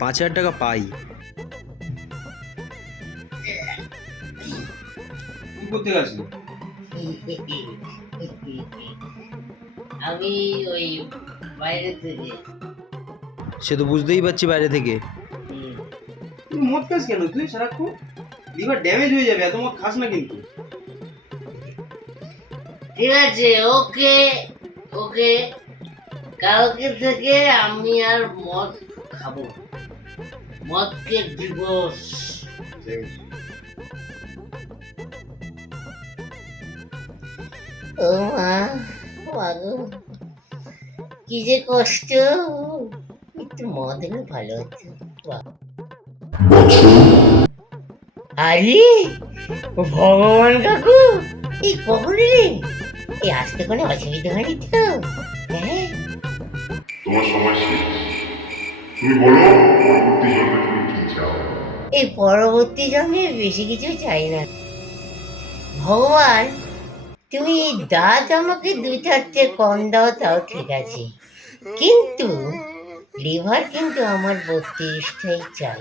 5,000 টাকা পাই। কি করতে গেছিস? আমি ওই বাইরে থেকে সে তো বুঝতেই পারছি বাইরে থেকে। তুই মদ খাস কেন? তুই সারাক্ষণ লিভার ড্যামেজ হয়ে যাবে, এত মদ খাস না কিন্তু। ঠিক আছে, ওকে ওকে, কালকে থেকে আমি আর মদ খাবো না। মদকে ডিভোর্স। ও মা, মাগো, কি যে কষ্ট, একটু মদ হলে ভালো হতো। আরে ভগবান কাকু, এই কখন এলে? এই আসতে কোনো অসুবিধা হয়নি তো? হ্যাঁ, তোমার সময় শেষ। তুমি বলো পরবর্তী জন্মে তুমি কি চাও? এই পরবর্তী জন্মে বেশি কিছু চাই না ভগবান। তুমি দাঁত আমাকে 2-4টে কম দাও তাও ঠিক আছে, কিন্তু লিভার কিন্তু আমার 32টাই চাই।